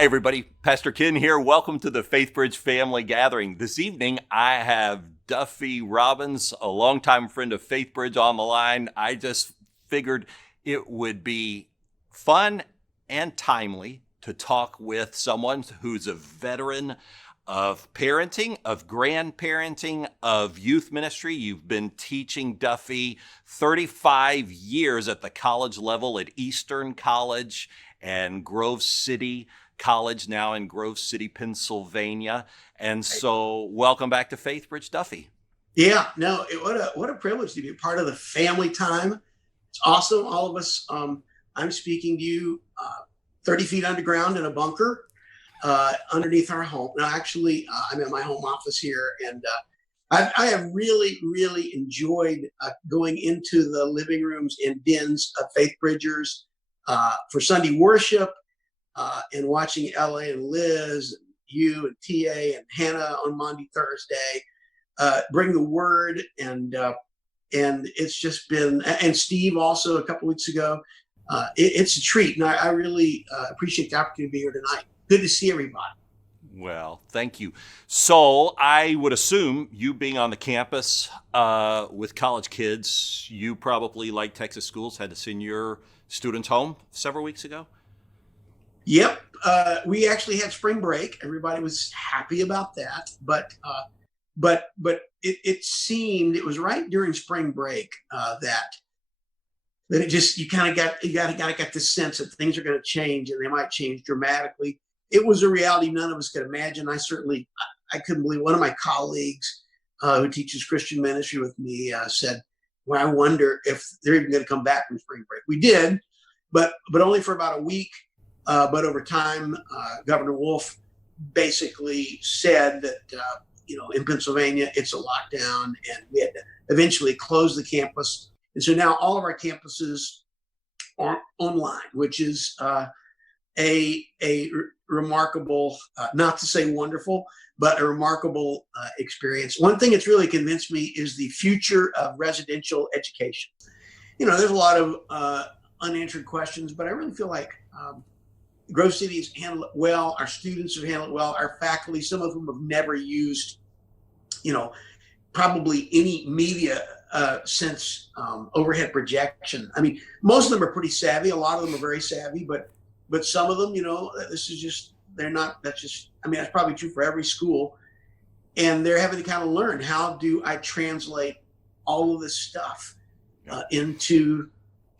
Hi, everybody. Pastor Ken here. Welcome to the Faithbridge family gathering. This evening, I have Duffy Robbins, a longtime friend of Faithbridge, on the line. I just figured it would be fun and timely to talk with someone who's a veteran of parenting, of grandparenting, of youth ministry. You've been teaching, Duffy, 35 years at the college level at Eastern College and Grove City College, now in Grove City, Pennsylvania. And so welcome back to Faithbridge, Duffy. Yeah, no, what a privilege to be a part of the family time. It's awesome. All of us, I'm speaking to you 30 feet underground in a bunker underneath our home. Now, actually, I'm at my home office here, and I have really enjoyed going into the living rooms and dens of Faithbridgers for Sunday worship and watching LA and Liz, and you and TA and Hannah on Monday, Thursday, bring the word, and it's just been, and Steve also a couple weeks ago. It's a treat, and I really appreciate the opportunity to be here tonight. Good to see everybody. Well, thank you. So I would assume you being on the campus with college kids, you probably, like Texas schools, had to send your students home several weeks ago? Yep. We actually had spring break. Everybody was happy about that, but it seemed it was right during spring break that it just, you kind of got this sense that things are going to change, and they might change dramatically. It was a reality none of us could imagine. I couldn't believe one of my colleagues who teaches Christian ministry with me said, well, I wonder if they're even going to come back from spring break. We did, but only for about a week. But over time, Governor Wolf basically said that, in Pennsylvania, it's a lockdown, and we had to eventually close the campus. And so now all of our campuses are online, which is a remarkable, not to say wonderful, but a remarkable experience. One thing that's really convinced me is the future of residential education. There's a lot of unanswered questions, but I really feel like Grove City's handled it well. Our students have handled it well. Our faculty, some of them have never used, probably any media since overhead projection. I mean, most of them are pretty savvy. A lot of them are very savvy, but some of them, this is just, that's probably true for every school. And they're having to kind of learn, how do I translate all of this stuff into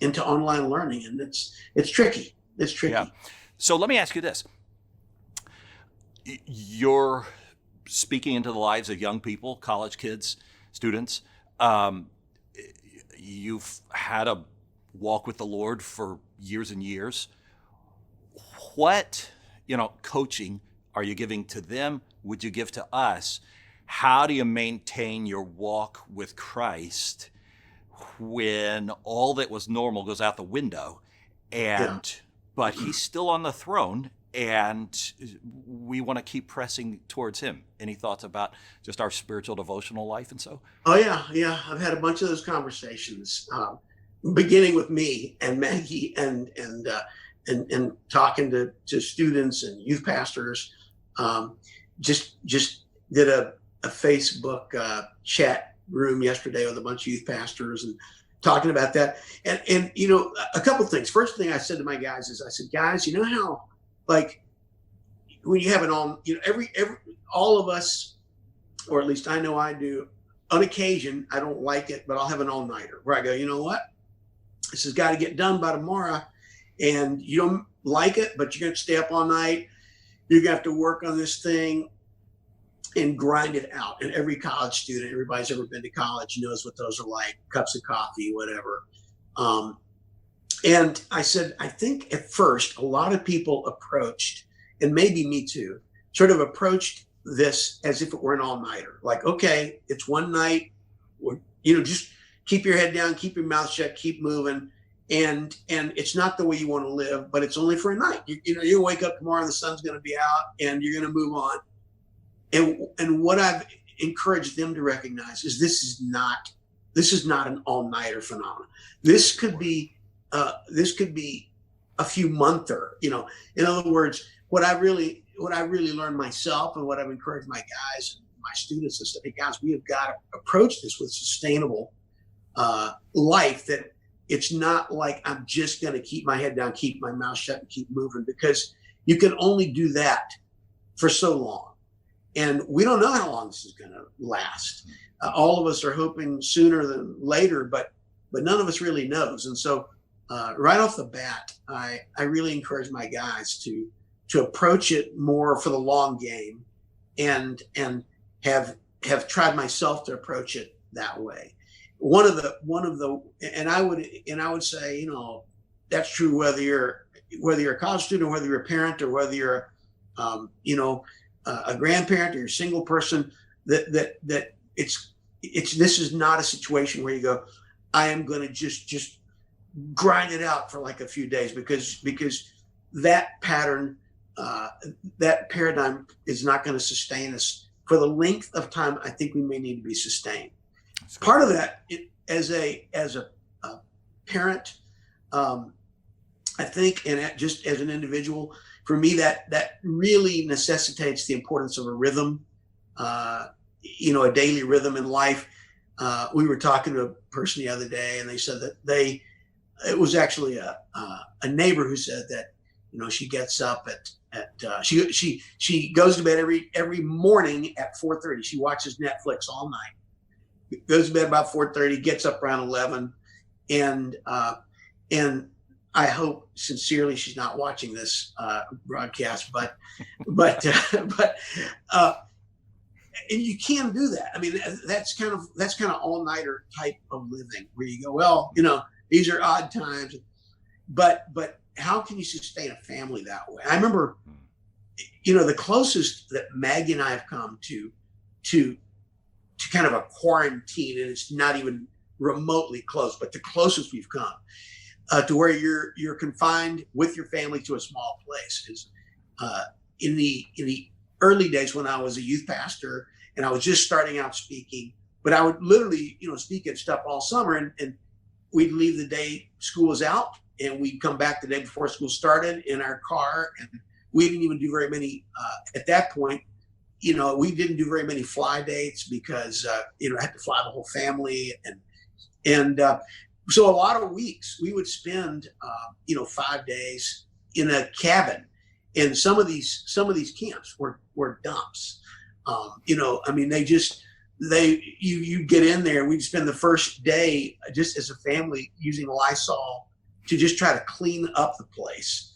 online learning? And it's tricky. It's tricky. Yeah. So let me ask you this. You're speaking into the lives of young people, college kids, students. You've had a walk with the Lord for years and years. What, coaching are you giving to them? Would you give to us? How do you maintain your walk with Christ when all that was normal goes out the window, but he's still on the throne, and we want to keep pressing towards him? Any thoughts about just our spiritual devotional life and so? Oh yeah. I've had a bunch of those conversations, beginning with me and Maggie, and talking to students and youth pastors. Just did a Facebook chat room yesterday with a bunch of youth pastors and talking about that. And a couple of things. First thing I said to my guys is, I said, guys, you know how, like, when you have an all of us, or at least I know I do, on occasion, I don't like it, but I'll have an all-nighter where I go, you know what? This has got to get done by tomorrow. And you don't like it, but you're going to stay up all night. You're going to have to work on this thing and grind it out. And every college student, everybody's ever been to college, knows what those are like: cups of coffee, whatever. And I said, I think at first a lot of people approached, and maybe me too, sort of approached this as if it were an all-nighter. Like, okay, it's one night, or, just keep your head down, keep your mouth shut, keep moving. And it's not the way you want to live, but it's only for a night. You wake up tomorrow and the sun's going to be out, and you're going to move on. And what I've encouraged them to recognize is this is not an all-nighter phenomenon. This could be a few monther, in other words, what I really learned myself and what I've encouraged my guys, my students, is that, hey guys, we have got to approach this with sustainable life, that it's not like I'm just going to keep my head down, keep my mouth shut, and keep moving, because you can only do that for so long. And we don't know how long this is going to last. All of us are hoping sooner than later, but none of us really knows. And so right off the bat, I really encourage my guys to approach it more for the long game, and have tried myself to approach it that way. One of the and I would say, that's true whether you're a college student, or whether you're a parent, or whether you're a grandparent, or you're a single person, that it's this is not a situation where you go, I am going to just grind it out for like a few days, because that pattern, that paradigm is not going to sustain us for the length of time I think we may need to be sustained. Part of that, as a parent, I think, and just as an individual, for me, that really necessitates the importance of a rhythm, a daily rhythm in life. We were talking to a person the other day, and they said that it was actually a neighbor who said that, she gets up she goes to bed every morning at 4:30. She watches Netflix all night, goes to bed about 4:30, gets up around 11, and I hope sincerely she's not watching this broadcast, but and you can do that. I mean, that's kind of all-nighter type of living, where you go, well, these are odd times, but how can you sustain a family that way? I remember, the closest that Maggie and I have come to kind of a quarantine, and it's not even remotely close, but the closest we've come to where you're confined with your family to a small place is in the early days when I was a youth pastor, and I was just starting out speaking. But I would literally, speak at stuff all summer, and we'd leave the day school was out, and we'd come back the day before school started in our car, and we didn't even do very many at that point. We didn't do very many fly dates, because I had to fly the whole family, and so a lot of weeks we would spend 5 days in a cabin, and some of these camps were dumps. You get in there. We'd spend the first day just as a family using Lysol to just try to clean up the place.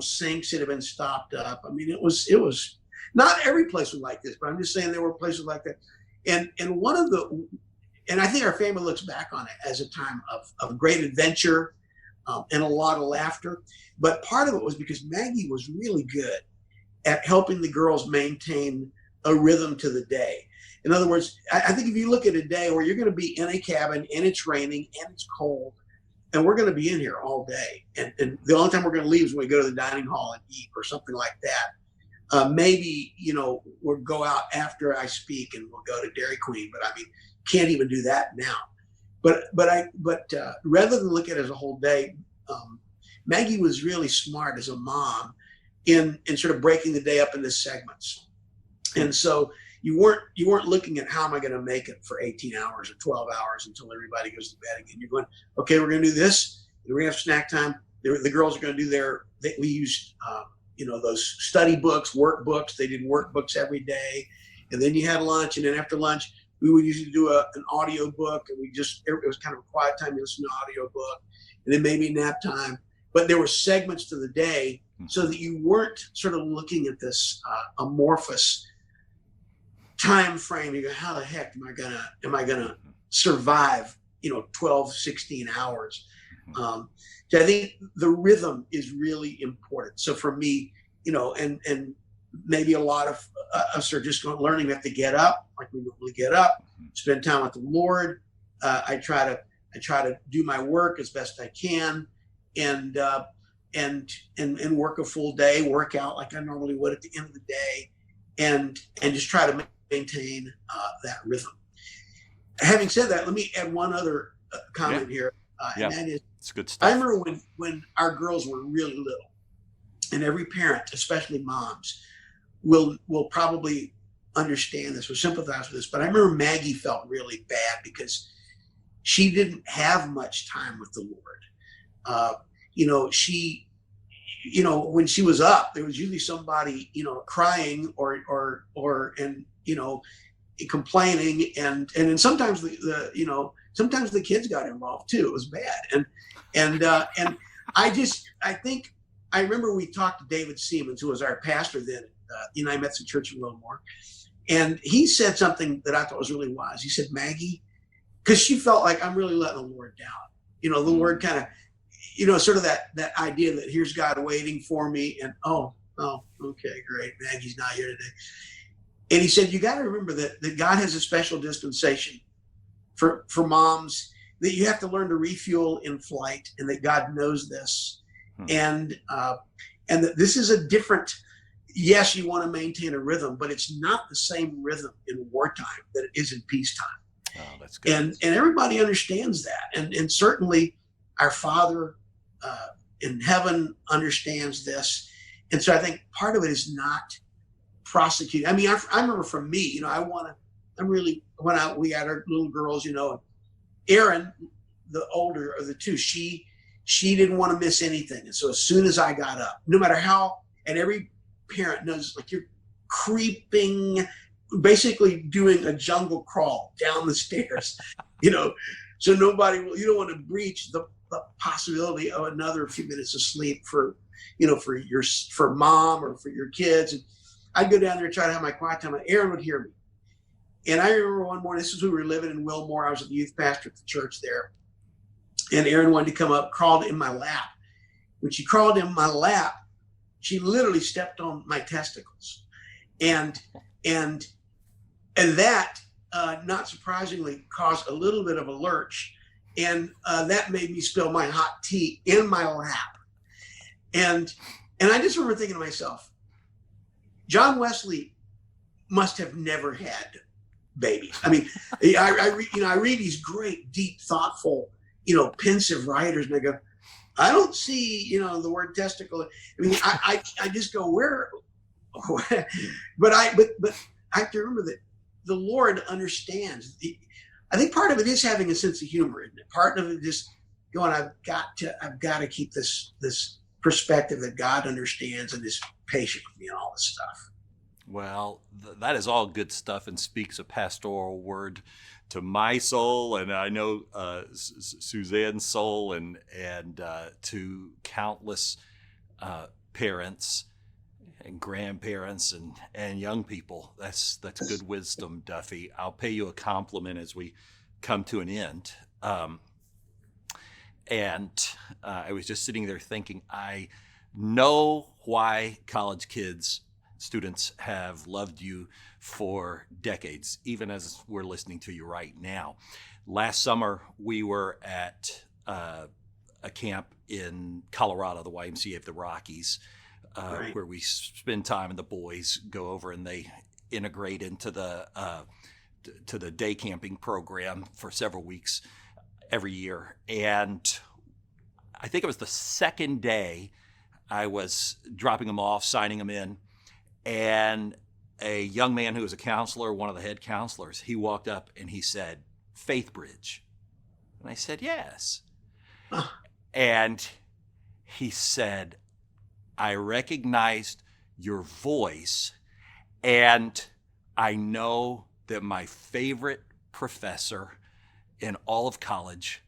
Sinks that have been stopped up. I mean, it was not every place was like this, but I'm just saying there were places like that. And I think our family looks back on it as a time of great adventure and a lot of laughter. But part of it was because Maggie was really good at helping the girls maintain a rhythm to the day. In other words, I think if you look at a day where you're going to be in a cabin and it's raining and it's cold, and we're going to be in here all day, and the only time we're going to leave is when we go to the dining hall and eat or something like that. Maybe, we'll go out after I speak and we'll go to Dairy Queen, but I mean, can't even do that now. But rather than look at it as a whole day, Maggie was really smart as a mom in sort of breaking the day up into segments. And so you weren't looking at how am I going to make it for 18 hours or 12 hours until everybody goes to bed again. You're going, okay, we're going to do this. We're going to have snack time. The girls are going to do we used, those study books, workbooks. They did workbooks every day. And then you had lunch. And then after lunch, we would usually do an audio book. And it was kind of a quiet time to listen to an audio book. And then maybe nap time. But there were segments to the day so that you weren't sort of looking at this amorphous time frame. You go, how the heck am I gonna survive 12, 16 hours? So I think the rhythm is really important. So for me, and maybe a lot of us are just learning we have to get up, like we normally get up, spend time with the Lord. I try to do my work as best I can, and work a full day, work out like I normally would at the end of the day, and just try to maintain that rhythm. Having said that, let me add one other comment here, and that is It's good I stuff. remember when our girls were really little, and every parent, especially moms, will probably understand this or sympathize with this. But I remember Maggie felt really bad because she didn't have much time with the Lord. Uh, she, when she was up, there was usually somebody, crying and complaining, and then sometimes sometimes the kids got involved too. It was bad, and I think I remember we talked to David Siemens, who was our pastor then at United Methodist Church in Wilmore, and he said something that I thought was really wise. He said, Maggie, because she felt like I'm really letting the Lord down. The Lord kind of, sort of that idea that here's God waiting for me, and okay, great, Maggie's not here today. And he said, you got to remember that God has a special dispensation for moms, that you have to learn to refuel in flight, and that God knows this. And that this is a different, yes, you want to maintain a rhythm, but it's not the same rhythm in wartime that it is in peacetime. Oh, that's good. And everybody understands that. And certainly our Father in heaven understands this. And so I think part of it is not prosecuting. I mean, I remember for me, we had our little girls, Erin, the older of the two, she didn't want to miss anything. And so as soon as I got up, no matter how, and every parent knows, like, you're creeping, basically doing a jungle crawl down the stairs, so nobody will, you don't want to breach the possibility of another few minutes of sleep for mom or for your kids. And I'd go down there and try to have my quiet time, and Erin would hear me. And I remember one morning, this is when we were living in Wilmore. I was a youth pastor at the church there. And Erin wanted to come up, crawled in my lap. When she crawled in my lap, she literally stepped on my testicles. And that, not surprisingly, caused a little bit of a lurch. And that made me spill my hot tea in my lap. And I just remember thinking to myself, John Wesley must have never had babies. I mean, I read these great, deep, thoughtful, pensive writers, and I go, I don't see, the word testicle. I mean, I just go, where? but I have to remember that the Lord understands. I think part of it is having a sense of humor, isn't it? Part of it is going, I've got to keep this perspective that God understands and is patient with me and all this stuff. Well, that is all good stuff and speaks a pastoral word to my soul, and I know Suzanne's soul, and to countless parents and grandparents and young people. That's good wisdom, Duffy. I'll pay you a compliment as we come to an end. I was just sitting there thinking, I know why college students have loved you for decades, even as we're listening to you right now. Last summer, we were at a camp in Colorado, the YMCA of the Rockies, Right. where we spend time, and the boys go over and they integrate into the day camping program for several weeks every year. And I think it was the second day I was dropping them off, signing them in, and a young man who was a counselor, one of the head counselors, he walked up and he said, Faithbridge. And I said, yes. Huh. And he said, I recognized your voice, and I know that my favorite professor in all of college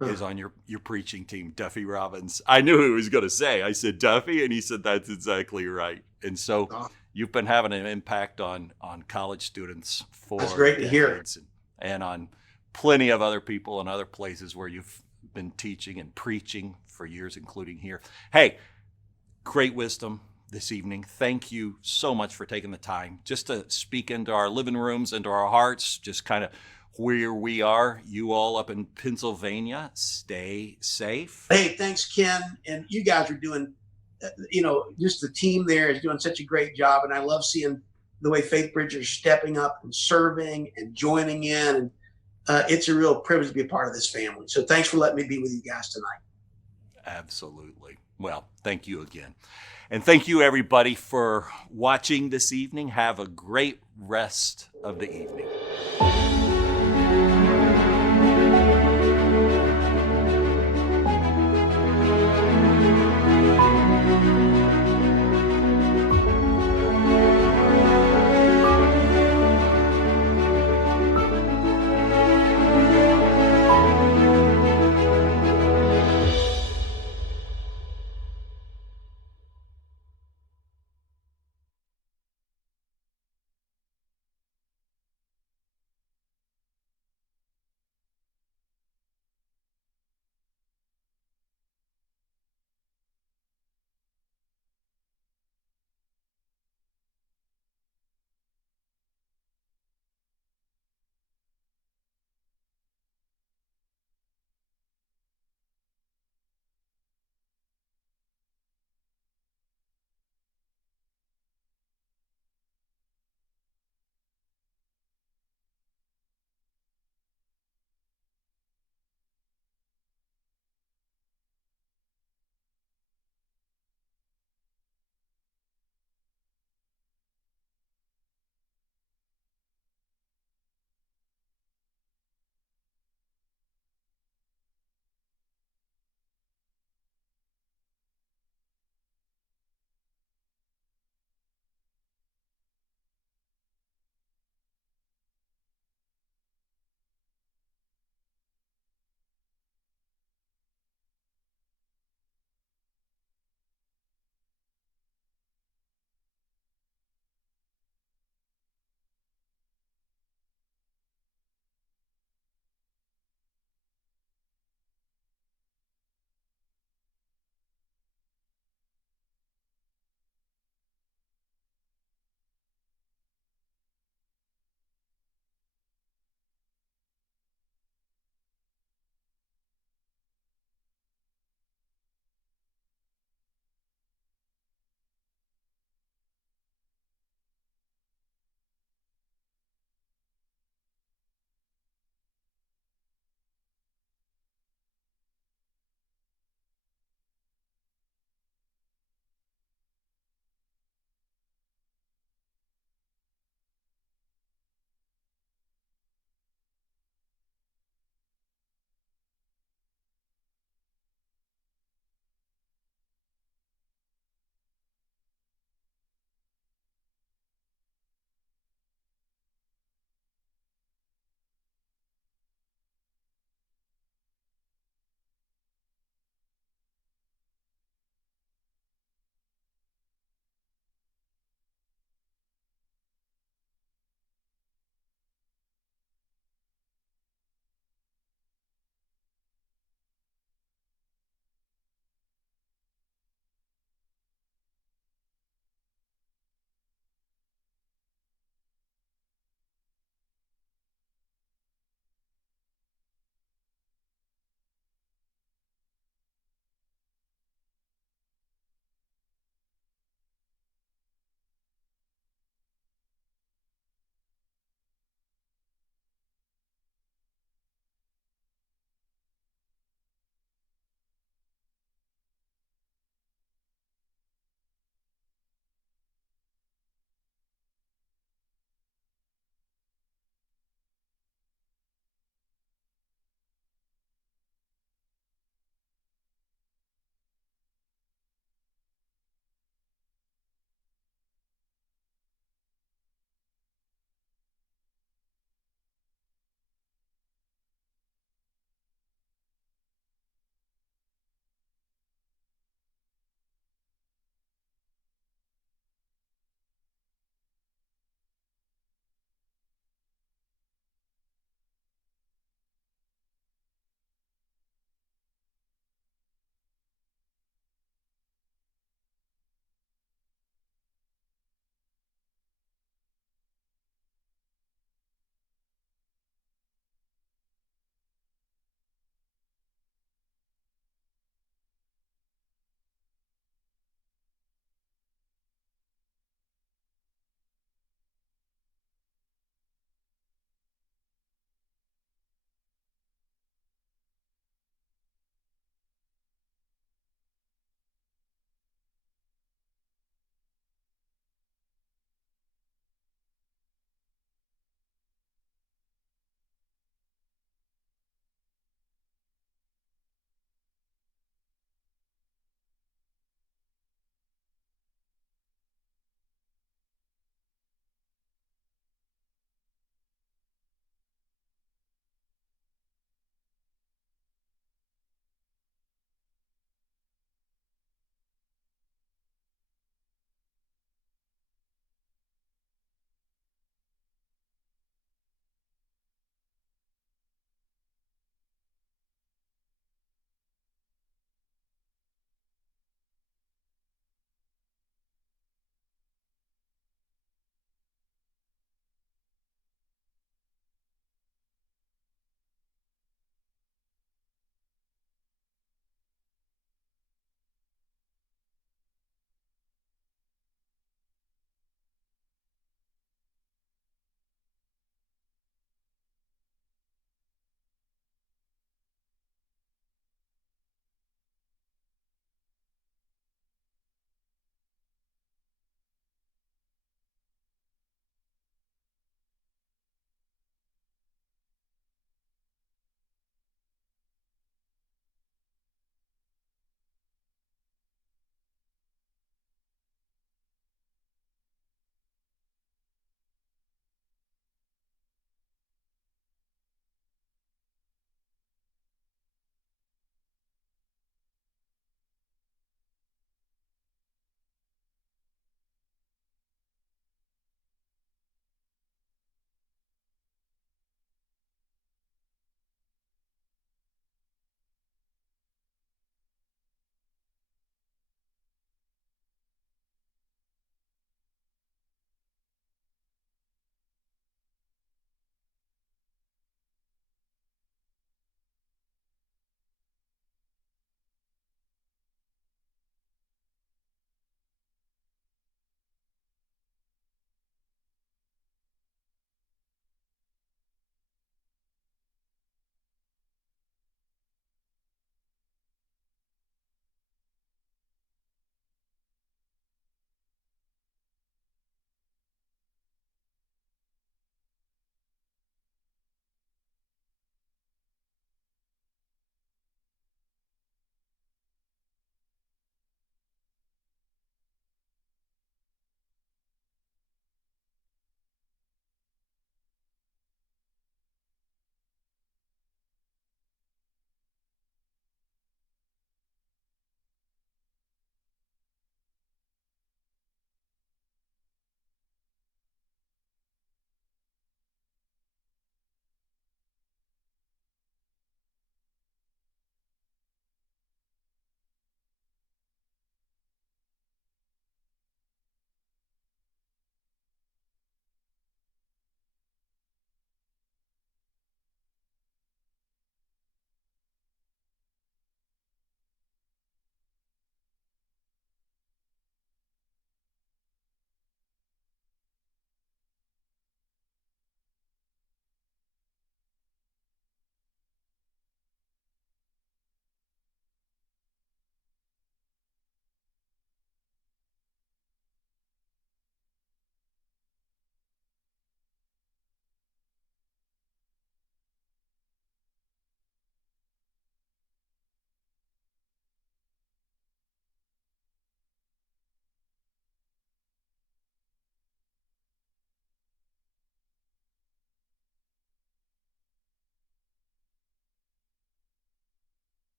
is on your preaching team, Duffy Robbins. I knew who he was going to say. I said, Duffy, and he said, that's exactly right. And so you've been having an impact on college students for That's great to hear. And on plenty of other people and other places where you've been teaching and preaching for years, including here. Hey, great wisdom this evening. Thank you so much for taking the time just to speak into our living rooms, into our hearts, just kind of where we are. You all up in Pennsylvania, stay safe. Hey, thanks, Ken. And you guys are doing, just the team there is doing such a great job. And I love seeing the way Faithbridge are stepping up and serving and joining in. And it's a real privilege to be a part of this family. So thanks for letting me be with you guys tonight. Absolutely. Well, thank you again. And thank you, everybody, for watching this evening. Have a great rest of the evening.